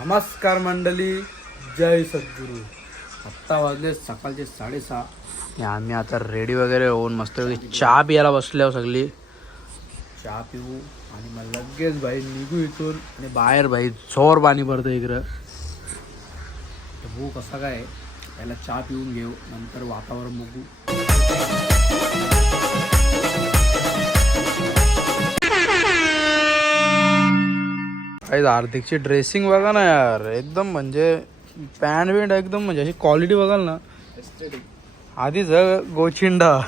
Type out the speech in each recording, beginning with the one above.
नमस्कार मंडळी, जय सद्गुरू. आत्ता वाजले सकाळचे 6:30. आम्ही आता रेडी वगैरे होऊन मस्त चहा पियाला बसल्यावर सगळी चहा पिऊ आणि मग लगेच भाई निघू इथून. आणि बाहेर भाई जोर पाणी पडतं इकडं. तर भाऊ कसा काय पहिला चहा पिऊन घेऊ, नंतर वातावरण बघू. काही हार्दिकची ड्रेसिंग बघा ना यार, एकदम म्हणजे पॅन्ट बिंट एकदम म्हणजे अशी क्वालिटी बघाल ना. आधीच गोचिंडा.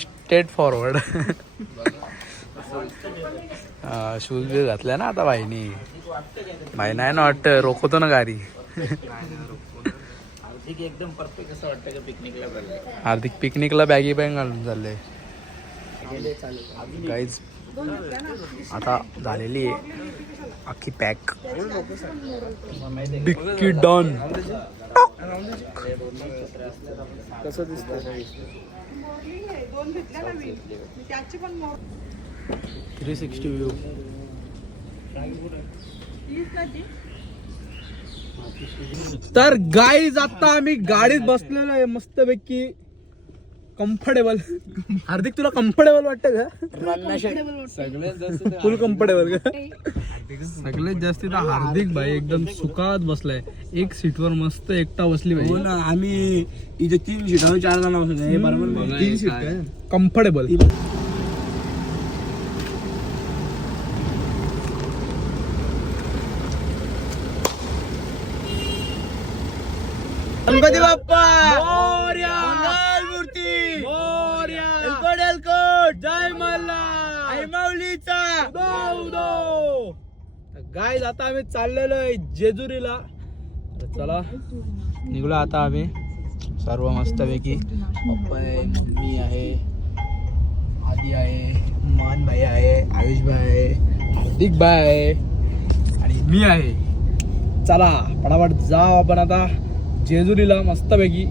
Straight forward. शूज बी घातल्या ना आता भाईनी. भाई नाही ना वाटतं रोखवतो ना गाडी. एकदम परफेक्ट असं वाटतं का पिकनिकला हार्दिक पिकनिकला बॅगी बॅग घालून चालले. काहीच आता झालेली आहे अख्खी पॅक. डिक्की डॉन कसं दिसतं. 360 व्ह्यू. तर गाईज आता आम्ही गाडीत बसलेलो आहे मस्तपैकी कम्फर्टेबल. हार्दिक तुला कम्फर्टेबल वाटतं का? सगळ्यात जास्त फुल कम्फर्टेबल का? सगळ्यात जास्त तर हार्दिक भाई एकदम सुखात बसलाय. एक सीटवर मस्त एकटा बसली भाई. हो ना, आम्ही इथे 3 सीटावर 4 जण बसतो. हे बरोबर 3 सीट कम्फर्टेबल. गणपती बाप्पा मोरया. मूर्ती मोरया. एलकोट एलकोट जय मल्हार. आई माऊलीचा गाईज आता आम्ही चाललेलो आहे जेजुरीला. तर चला निघलो आता आम्ही सर्व मस्तपैकी. पप्पा आहे, मम्मी आहे, आदी आहे, मान भाई आहे, आयुष भाई आहे, हार्दिक भाई आहे आणि मी आहे. चला पटापट जाऊ आपण आता जेजुरीला. मस्तपैकी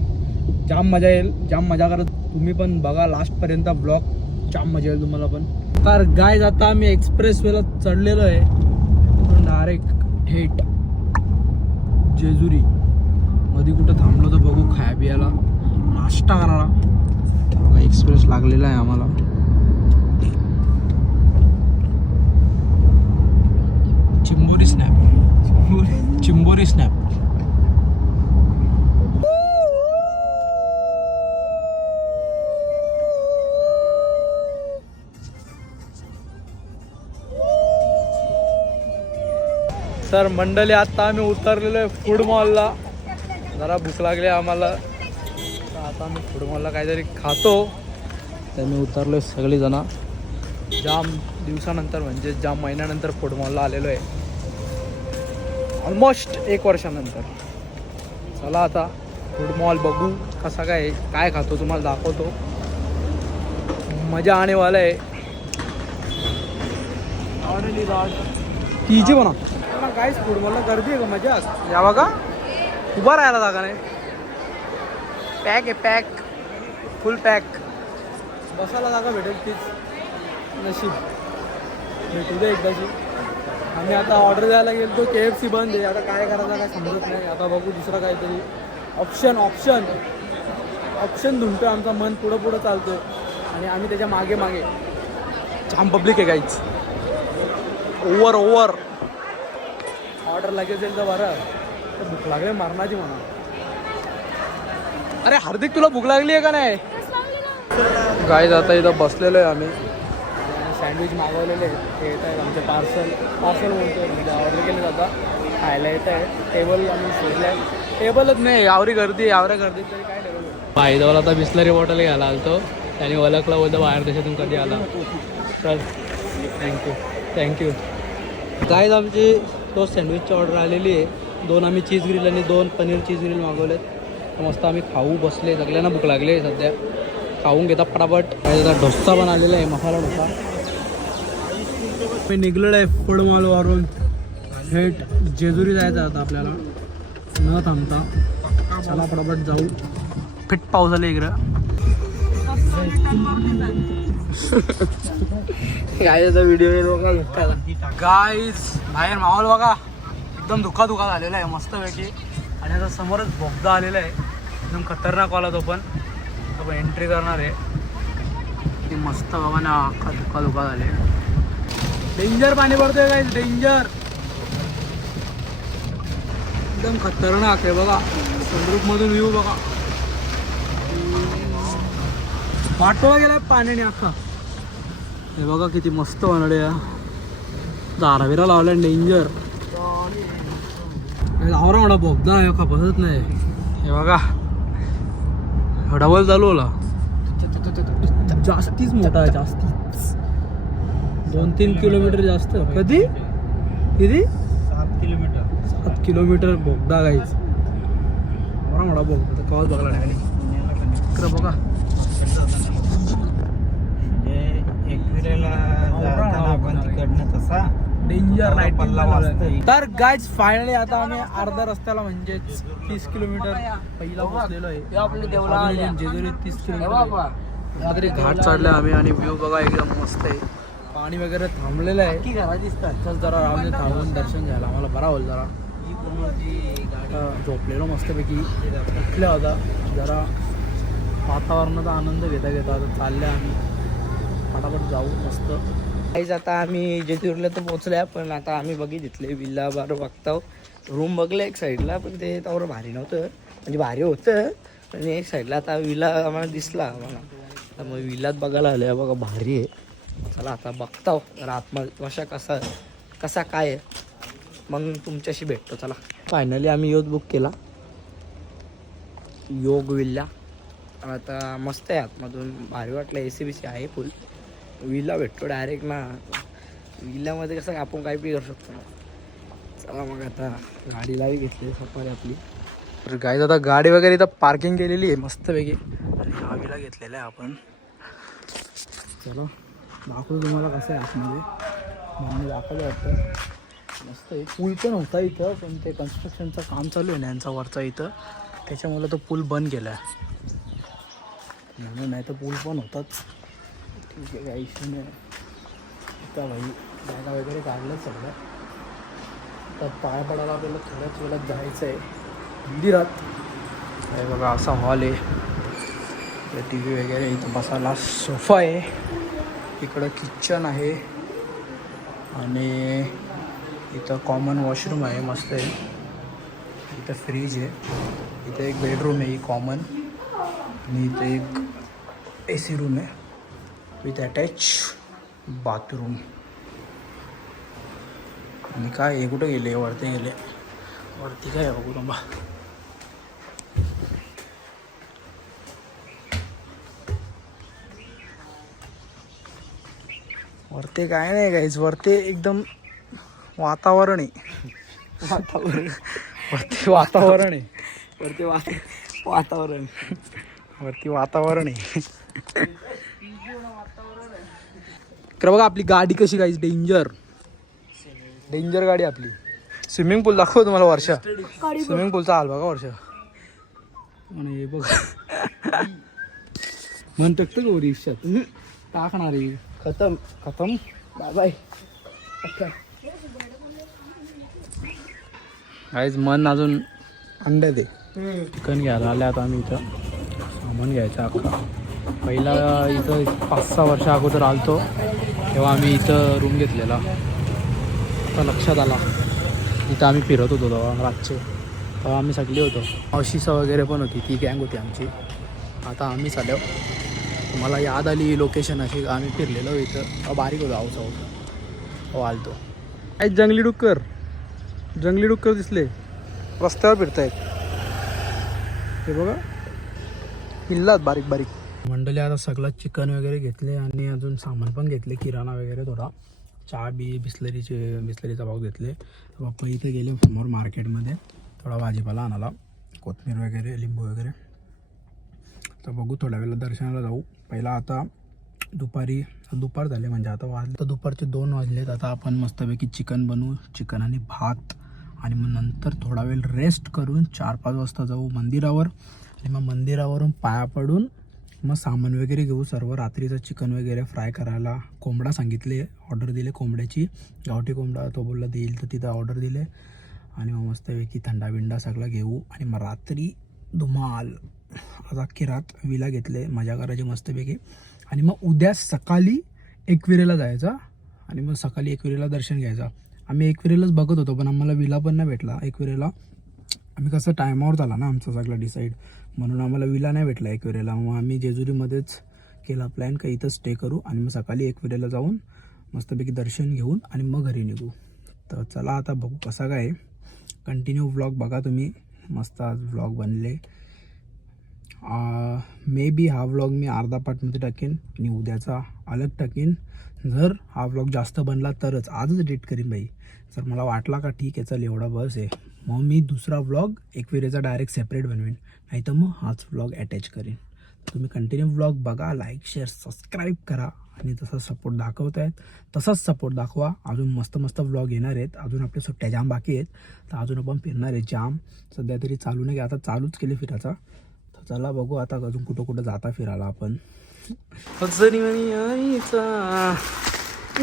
जाम मजा येईल, जाम मजा करत. तुम्ही पण बघा लास्टपर्यंत ब्लॉग, जाम मजा येईल तुम्हाला पण. तर गाईज आता आम्ही एक्सप्रेस वेला चढलेलो आहे. डायरेक्ट थेट जेजुरी. मध्ये कुठं थांबलो तर बघू खाया पियाला, नाश्ता करायला. एक्सप्रेस लागलेला आहे आम्हाला. चिंबोरी स्नॅप. चिंबोरी स्नॅप. तर मंडळी आता आम्ही उतरलेलो आहे फूड मॉलला. जरा भूक लागली आम्हाला, तर आता आम्ही फूड मॉलला काहीतरी खातो. तर मी उतरलो आहे सगळीजण. जाम दिवसानंतर म्हणजे जाम महिन्यानंतर फूड मॉलला आलेलो आहे, ऑलमोस्ट 1 वर्षानंतर. चला आता फूड मॉल बघू कसा काय खातो, तुम्हाला दाखवतो. मजा आनेवाला आहे. तिची म्हणा काय फूड मॉलला गर्दी आहे का? मजा या बघा, उभा राहायला जागा नाही. पॅक आहे, पॅक फुल पॅक. बसायला जागा भेटेल तीच नशीब भेटू दे एकदाची. आम्ही आता ऑर्डर द्यायला गेलो तो KFC बंद आहे. आता काय करायचं काय समजत नाही. आता बघू दुसरं काहीतरी ऑप्शन ऑप्शन ऑप्शन ढूंढतो. आमचं मन पुढं चालतो आणि आम्ही त्याच्या मागे मागे. जाम पब्लिक आहे काहीच. ओव्हर ऑर्डर लगेच येईल तर बरं. तर भूक लागली मरणाची म्हणा. अरे हार्दिक तुला भूक लागली आहे का नाही? गाईज आता इथं बसलेलो आहे आम्ही. सँडविच मागवलेले ते येत आहेत आमचे पार्सल म्हणतो म्हणजे ऑर्डर केले जाता. खायला येत आहे. टेबल आम्ही शोधलं आहे. टेबलच नाही, आवरी गर्दी तरी काय टेबल. भाईजवळ आता बिस्लरी बॉटल घ्यायला आलतो. त्याने ओळखला बोलतो बाहेर देशातून कधी आला. चल थँक्यू. गाईज आमची तो सँडविचची ऑर्डर आलेली आहे. 2 आम्ही चीज ग्रिल आणि 2 पनीर चीज ग्रिल मागवलेत. तर मस्त आम्ही खाऊ बसले. सगळ्यांना भूक लागली आहे सध्या. खाऊन घेता पटापट. त्याचा डोसा पण आलेला आहे, मसाला डोसा. मी निघलेलो आहे फूड मॉलवरून. थेट जेजुरी जायचं आता आपल्याला न थांबता. चला पटापट जाऊ. फिट पाऊस आला इकडं. गायचा व्हिडिओ गाईज बाहेर माहोल बघा एकदम धुका झालेला आहे मस्तपैकी. आणि आता समोरच बोगदा आलेला आहे एकदम खतरनाक वाला तो पण एंट्री करणार आहे. ती मस्त बाबा ना अख्खा धुका झाले. डेंजर पाणी पडतोय गाईज डेंजर एकदम खतरनाक आहे बघा. सनरूफ मधून व्ह्यू बघा पाठवा गेला पाण्याने अख्खा. हे बघा किती मस्त बनवले या धाराविरा लावल्या डेंजर. आवरा मोठा बोगदा आहे का बसत नाही. हे बघा डबल चालू होला जास्तीच मोठा आहे जास्तीच 2-3 किलोमीटर जास्त. कधी किती 7 किलोमीटर बोगदा गाईच. आवरा मोठा बोगदा कवाच बघला नाही इकडं बघा. डेंजर नाईट तर गाईज फायनली आता आम्ही अर्ध्या रस्त्याला म्हणजेच 30 किलोमीटर पहिला पोहोचलेलो आहे. जेजुरी 30 किलोमीटर तरी घाट चढले आम्ही आणि व्ह्यू बघा एकदम मस्त आहे. पाणी वगैरे थांबलेलं आहे. चल जरा राहून थांबून दर्शन घ्यायला आम्हाला बरा होईल. जरा झोपलेलो मस्तपैकी उठल्या होता जरा वातावरणाचा आनंद घेता आता चालले आम्ही फटाफट जाऊ मस्त. काहीच आता आम्ही जेजुरीला तर पोहोचल्या पण आता आम्ही बघितले विल्ला बार बघताव. रूम बघलं एक साईडला पण ते तेवढं भारी नव्हतं म्हणजे भारी होतं पण एक साईडला आता विला आम्हाला दिसला आम्हाला त्यामुळे विल्लात बघायला आलं बघा भारी आहे. चला आता बघताव तर आत्मविश्वास कसा काय आहे मग तुमच्याशी भेटतो. चला फायनली आम्ही योग बुक केला योग विल्ला. आता मस्त आहे आतमधून भारी वाटलं. AC-BC आहे फुल. विला भेटतो डायरेक्ट ना. विल्ल्यामध्ये कसं आपण काही बी करू शकतो ना. चला मग आता गाडीलाही घेतली सफारी आपली. तर गाईज आता गाडी वगैरे इथं पार्किंग केलेली आहे मस्तपैकी आणि हा विला घेतलेला आहे आपण. चला दाखवतो तुम्हाला कसं आहे आतमध्ये. म्हणून दाखवलं वाटतं मस्त आहे. पूल पण होता इथं पण ते कन्स्ट्रक्शनचं काम चालू आहे ना यांचा वरचा इथं त्याच्यामुळे तो पूल बंद केला आहे म्हणून. नाही तर पूल पण होताच. ठीक आहे काही इश्यू नाही. आता भाई बॅगा वगैरे काढलं सगळं. तर पाय पडायला आपल्याला थोड्याच वेळात जायचं आहे मंदिरात. हे बघा असा हॉल आहे. TV वगैरे इथं बसायला सोफा आहे. इकडं किचन आहे आणि इथं कॉमन वॉशरूम आहे मस्त आहे. इथं फ्रीज आहे. इथं एक बेडरूम आहे कॉमन आणि इथं एक AC रूम आहे विथ अटॅच बाथरूम. आणि काय हे कुठं गेले वरती गेले वरती काय बघू थांबा. वरती काय नाही गाईज वरती एकदम वातावरण आहे. वरती वातावरण आहे. वरती वातावरण आहे. तर बघा आपली गाडी कशी गाईज डेंजर गाडी आपली. स्विमिंग पूल दाखव तुम्हाला वर्षा. स्विमिंग पूलचा हाल बघा वर्षा. आणि बघा मन टकतं का रिक्षात टाकणार आहे. खतम बाय बाय. गाईज मन अजून अंड्यात आहे. चिकन घ्यायला आले आता आम्ही इथं सामान घ्यायचं अख्खा. पहिला इथं 5-6 वर्ष अगोदर आलतो तेव्हा आम्ही इथं रूम घेतलेला. आता लक्षात आला इथं आम्ही फिरत होतो तेव्हा रातचे तेव्हा आम्ही सगळे होतो. अशीसा वगैरे पण होती ती गँग होती आमची. आता आम्हीच आलो. मला याद आली लोकेशन अशी आम्ही फिरलेलो इथं बारीक होतो आऊस आलतो. काय जंगली डुक्कर दिसले रस्त्यावर फिरतायत. हे बघा पिल्लात बारीक मंडळी. आता सगळं चिकन वगैरे घेतले आणि अजून सामान पण घेतले किराणा वगैरे थोडा चहा बिस्लरीचा भाव घेतले. पप्पा इथे गेले समोर मार्केटमध्ये थोडा भाजीपाला आणाला कोथिंबीर वगैरे लिंबू वगैरे. तर बघू थोड्या वेळेला दर्शनाला जाऊ. पहिला आता दुपार झाले म्हणजे आता वाजले तर दुपारचे 2 वाजलेत. आता आपण मस्तपैकी चिकन बनवू. चिकन आणि भात आणि मग नंतर थोडा वेळ रेस्ट करून 4-5 वाजता जाऊ मंदिरावर आणि मग मंदिरावरून पाया पडून मग सामान वगैरे घेऊ सर्व. रात्रीचं चिकन वगैरे फ्राय करायला कोंबडा सांगितले, ऑर्डर दिले कोंबड्याची, गावठी कोंबडा. तो बोलला देईल तर तिथं ऑर्डर दिले. आणि मग मस्तपैकी थंडा बिंडा सगळं घेऊ आणि मग रात्री धुमाल. आज अख्खी रात विला घेतले, मजा करायची मस्तपैकी. आणि मग उद्या सकाळी एकविरेला जायचा आणि मग सकाळी एकविरेला दर्शन घ्यायचं. आम्ही एकविरेलाच बघत होतो पण आम्हाला विला पण नाही भेटला एकविरेला. आम्ही कसं टायमावर झाला ना आमचं सगळं डिसाईड, म्हणून आम्हाला विला नाही भेटला एकविरेला. मग आम्ही जेजुरीमध्येच केला प्लॅन का इथं स्टे करू आणि मग सकाळी एकविरेला जाऊन मस्तपैकी दर्शन घेऊन आणि मग घरी निघू. तर चला आता बघू कसा काय. कंटिन्यू व्लॉग बघा तुम्ही, मस्त आज व्लॉग बनले. मे बी हा व्लॉग मी अर्धा पार्टमध्ये टाकेन आणि उद्याचा अलग टाकेन. जर हा व्लॉग जास्त बनला तरच आजच डेट करीन बाई. जर मला वाटला का ठीक आहे चल एवढा बस आहे, मग मी दुसरा व्लॉग एकविरेचा डायरेक्ट सेपरेट बनवेन, नाही तर मग हाच व्लॉग अटॅच करीन. तुम्ही कंटिन्यू व्लॉग बघा, लाईक शेअर सबस्क्राईब करा आणि तसा सपोर्ट दाखवत आहेत तसाच सपोर्ट दाखवा. अजून मस्त मस्त व्लॉग येणार आहेत. अजून आपल्या सुट्ट्या जाम बाकी आहेत, तर अजून आपण फिरणार आहे जाम. सध्या तरी चालू नाही, आता चालूच केले फिरायचा. तर चला बघू आता अजून कुठं कुठं जाता फिरायला आपण.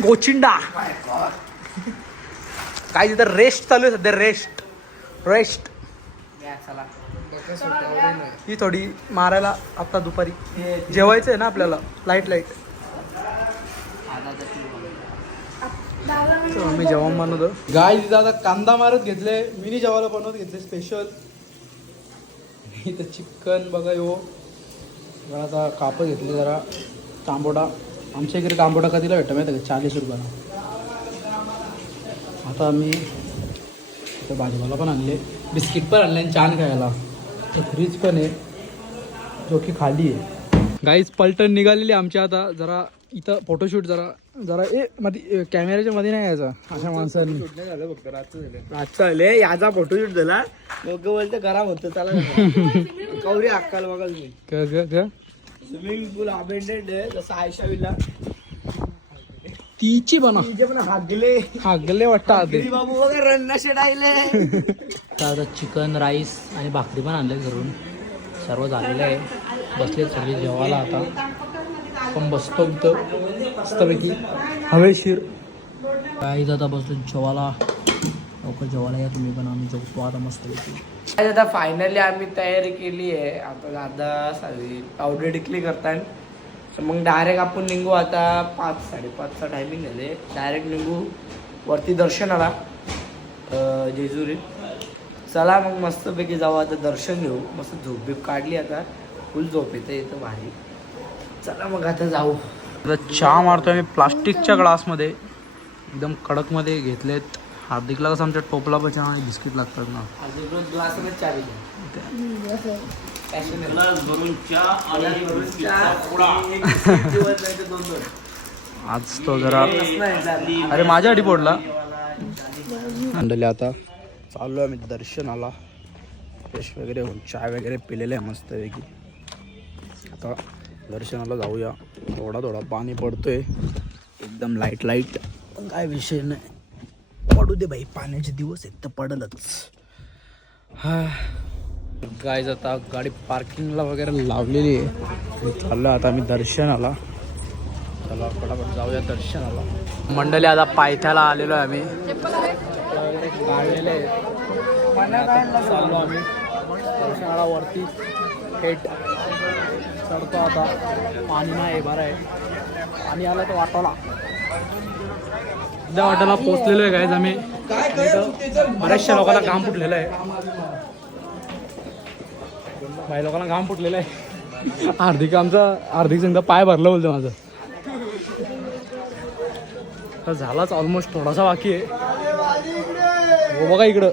गोचिंडा काय तिथं रेस्ट चालू आहे सध्या, रेस्ट रेस्ट. ही थोडी मारायला आता दुपारी जेवायचं आहे ना आपल्याला, लाईट लाईट. आम्ही जेवण बनवतो गाय. तिथं आता कांदा मारत घेतले, मिनी जेवायला बनवत घेतले स्पेशल. इथं चिकन बघा यो. आता कापं घेतली जरा. तांबोडा आमच्या इकडे तांबोडा कधीला भेटतं माहिती का, 40 रुपयाला. आता आम्ही इथं भाजीपाला पण आणले, बिस्किट पण आणले आणि छान खायला. फ्रीज पण आहे जो की खाली आहे. गाईच पलटण निघालेली आमच्या. आता जरा इथं फोटोशूट जरा मध्ये कॅमेऱ्याच्या मध्ये नाही यायचा अशा माणसांनी. रातचं आले याचा फोटोशूट झाला, मग बोलतं गरम होतं त्याला कवरी अक्काल बघा तुम्ही. स्विमिंग पूल अबेंडेड आहे जसं आयशा विला तिची बना हागले वाटतं बाबू वगैरे रन शेडायले. आता चिकन राईस आणि भाकरी पण आणले घरून, सर्व झालेलं आहे. बसले सगळे जेवायला. आता आपण बसतो इथं मस्तपैकी हवेशीर. काही आता बसतो जेवायला. लवकर जेवायला या तुम्ही पण, आम्ही जेवतो आता मस्तपैकी. आता फायनली आम्ही तयारी केली आहे. आता दादा सावी पावडर टिकली करतात, तर मग डायरेक्ट आपण निघू. आता 5-5:30चा टायमिंग झाले. डायरेक्ट निघू वरती दर्शनाला जेजुरी. चला मग मस्तपैकी जाऊ आता, दर्शन घेऊ. मस्त झोप बीप काढली, आता फुल झोप येतं भारी. चला मग आता जाऊ. आता चहा मारतोय मी प्लास्टिकच्या ग्लासमध्ये, एकदम कडकमध्ये घेतलेत. हार्दिकला कसं आमच्या टोपला पण चहा आणि बिस्किट लागतात ना. ग्लासमध्ये चहा आज तो जरा अरे माझ्यासाठी फोडला. मंडळी आता चालू आहे मी दर्शनाला. फ्रेश वगैरे होऊन चाय वगैरे पिलेलं आहे मस्तपैकी. आता दर्शनाला जाऊया. थोडा थोडा पाणी पडतोय, एकदम लाईट लाईट. काय विषय नाही, पडू दे भाई, पाण्याचे दिवस आहेत तर पडलच. हा गाय आता गाडी पार्किंगला वगैरे लावलेली आहे. चाललं आता आम्ही दर्शनाला. चला फटाफट जाऊया दर्शनाला. मंडळी आता पायथ्याला आलेलो आहे आम्ही. काढलेले आहे चाललो आम्ही दर्शनाला वरती. थेट चढतो आता. पाणी नाही बरं आहे, पाणी आलं तर वाटाला. सध्या वाटाला पोचलेलो आहे गाईज आम्ही. बऱ्याचशा लोकांना घाम फुटलेला आहे, काही लोकांना घाम फुटलेला आहे. हार्दिक संघ पाय भरलं बोलतो माझं. तर झालाच ऑलमोस्ट, थोडासा बाकी आहे. हो बघा इकडं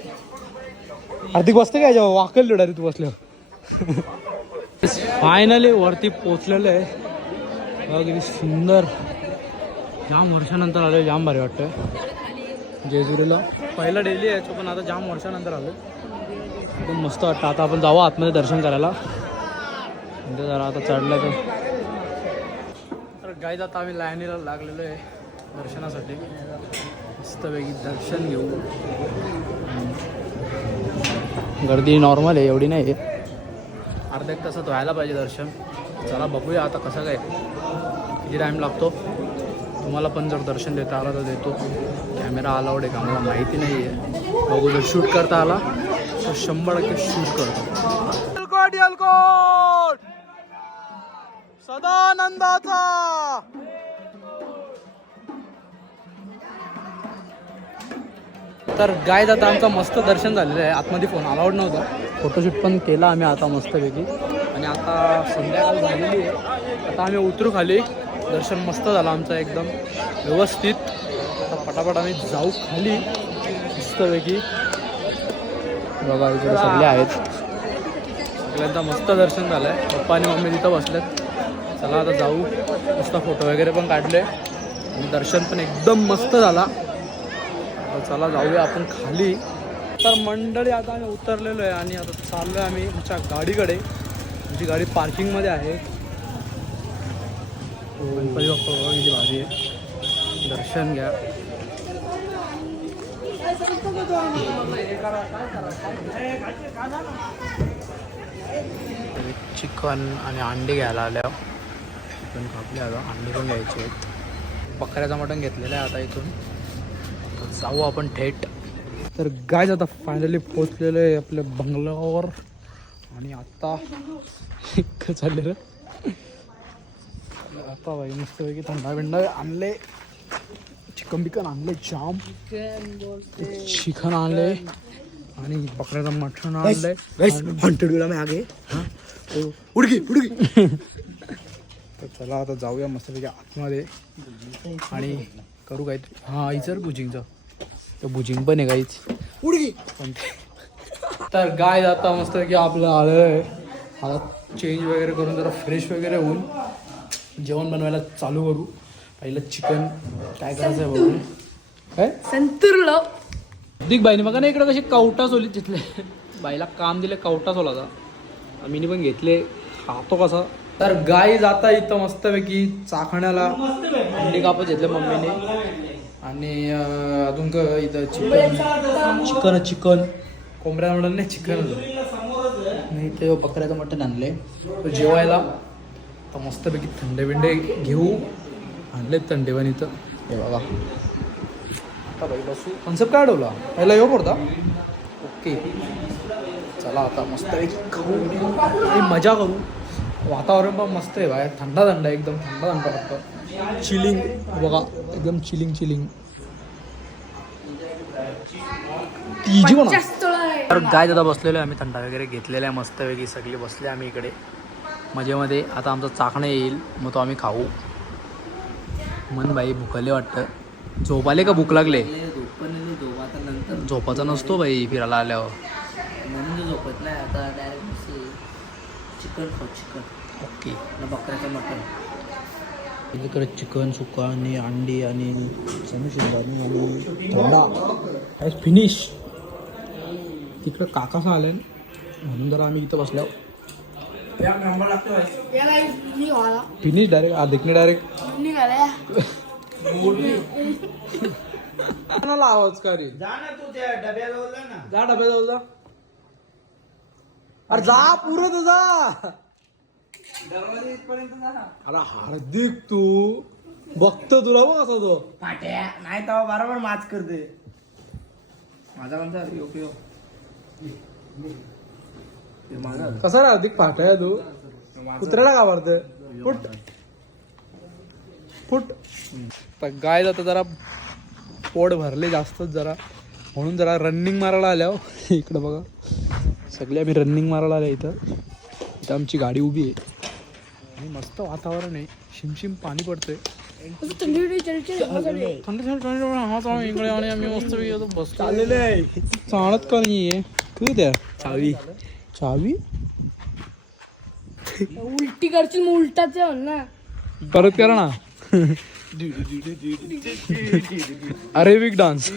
हार्दिक बसते काय जेव्हा वाकल लिडा तू बसल्यावर. फायनली वरती पोचलेलं आहे. बघा किती सुंदर. जाम वर्षानंतर आलो, जाम भारी वाटतं जेजुरीला. पहिला डेली यायचो पण आता जाम वर्षानंतर आलो, एकदम मस्त वाटतं. आता आपण जाऊ आतमध्ये दर्शन करायला. म्हणजे जरा आता चढलं तर गाईज आता आम्ही लाईनीला लागलेलो आहे दर्शनासाठी. मस्तपैकी दर्शन घेऊ. गर्दी नॉर्मल आहे, एवढी नाही आहे. अर्ध्या एक तासात व्हायला पाहिजे दर्शन. चला बघूया आता कसं काय किती टाईम लागतो. तुम्हाला पण जर दर्शन देता आला तर देतो. कॅमेरा अलाउड आहे का मला माहिती नाही आहे. बघू जर शूट करता आला तर 100% शूट करतो. यलकोट सदानंदाचा. तर गाईज आता आमचं मस्त दर्शन झालेलं आहे. आतमध्ये फोन अलाउड नव्हता. फोटोशूट पण केला आम्ही आता मस्तपैकी. आणि आता संध्याकाळ झालेली आहे. आता आम्ही उतरू खाली. दर्शन मस्त झालं आमचं एकदम व्यवस्थित. आता पटापट आम्ही जाऊ खाली मस्तपैकी. बघा इकडे सगळे आहेत. सगळ्यांचं मस्त दर्शन झालं आहे. पप्पा आणि मम्मी तिथं बसलेत. चला आता जाऊ. मस्त फोटो वगैरे पण काढले आणि दर्शन पण एकदम मस्त झाला. आता चला जाऊया आपण खाली. तर मंडळी आता आम्ही उतरलेलो आहे आणि आता चाललो आहे आम्ही आमच्या गाडीकडे. आमची गाडी पार्किंगमध्ये आहे. गणपती बाप्पा बघा किती भारी आहे. दर्शन घ्या. चिकन आणि अंडे घ्यायला आल्या. चिकन कापले आता अंडे पण घ्यायचे आहेत. बकऱ्याचं मटण घेतलेलं आहे आता इथून. जाऊ आपण थेट. तर गायज आता फायनली पोचलेलं आहे आपल्या बंगल्यावर. आणि आता चाललेलं आता भाई मस्तपैकी थंडा बिंडा आणले. चिकन बिकन आणले जाम. चिकन आणले आणि बकऱ्याचं मटण आणलंय. 100 ग्राम आगे उडकी. तर चला आता जाऊया मस्तपैकी आतमध्ये आणि करू काहीतरी. हां इचर बुजिंगचं तर बुजिंग पण आहे काहीच उडकी. तर गाय आता मस्तपैकी आपलं आलेलं आहे. आता चेंज वगैरे करून जरा फ्रेश वगैरे होऊन जेवण बनवायला चालू करू. पहिलं चिकन काय करायचं आहे बघू. काय संतुरलो दिग बाईने बघा ना इकडे कशी कवटा सोली तिथले. बाईला काम दिले कवटा सोलाचा. आम्ही पण घेतले. खातो कसा. तर गाय जाता इथं मस्तपैकी चाखण्याला अंडी कापत घेतले मम्मीने. आणि अजून इथं चिकन कोंबड्या मटण नाही चिकन नाही ते बकऱ्याचं मटण आणले. तो जेवायला तर मस्तपैकी थंडे बिंडे घेऊ. आणले थंडे पण इथं हे बघा. आता बाई बसू. कन्सेप्ट काय अडवला पहिला येऊ पडता. ओके चला आता मस्तपैकी खाऊ मजा करू. वातावरण पण मस्त आहे बाहेर. थंडा एकदम थंडा फक्त चिलिंग बघा एकदम चिलिंग. तिजी पण तर गाय दादा बसलेलो आहे. आम्ही थंडा वगैरे घेतलेला आहे मस्तपैकी. सगळे बसले आम्ही इकडे मजेमध्ये. आता आमचं चाकणं येईल मग तो आम्ही खाऊ. मन बाई भुकले वाटतं. झोप आले का भूक लागले. झोपाचा नसतो बाई फिरायला आल्यावर. म्हणून झोपत नाही आता. डायरेक्ट चिकन ओके बकऱ्याचं मटण. इकडे चिकन सुका आणि अंडी आणि शेंगदाणे आणि थंडा फिनिश. तिकडं काकासा आलाय म्हणून जरा आम्ही इथं बसलो. फिनिश डायरेक्ट देखणे डायरेक्ट आवाज का रे. जा डब्याजवळ जा. अरे जा पुरं तर जा. अरे हार्दिक तू बघतो तुला बघ असा तो फाट्या नाही तेव्हा बरोबर माच करते. माझा कोणता यो कसा रे हार्दिक फाटाय तू. कुत्र्याला का मारतोय. फुट. तर गाय जातं जरा पोट भरले जास्तच जरा म्हणून जरा रनिंग मारायला आल्यावर इकडं बघा सगळे आम्ही रनिंग मारायला आल्या. इथं आमची गाडी उभी आहे आणि मस्त वातावरण आहे. शिमशिम पाणी पडतंय. इकडे आणि आम्ही मस्त बसतो. चालत का नाहीये तू द्या चावी उलटी करशील मग उलटाच ना. परत करा ना. अरेबिक डान्स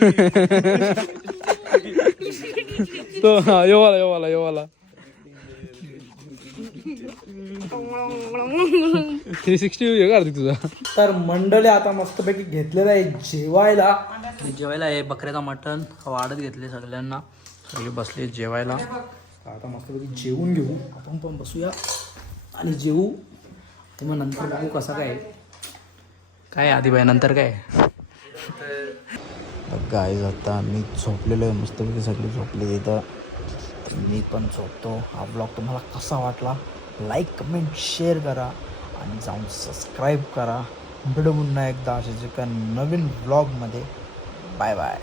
तो येवाला 360 आहे का तुझा. तर मंडळी आता मस्तपैकी घेतलेलं आहे जेवायला आहे. बकऱ्याचा मटण वाढत घेतले सगळ्यांना. सगळे बसले जेवायला. आता मस्तपैकी जेवून घेऊ. आपण पण बसूया आणि जेवू. मग नंतर बघू कसं काय आधी बाई नंतर काय गाईज आता मी झोपलेलो आहे मस्तपैकी सगळी झोपली इथं तर मी पण झोपतो. हा ब्लॉग तुम्हाला कसा वाटला लाईक कमेंट शेअर करा आणि जाऊन सबस्क्राईब करा. भेटू पुन्हा एकदा अशाच एका नवीन ब्लॉगमध्ये. Bye bye.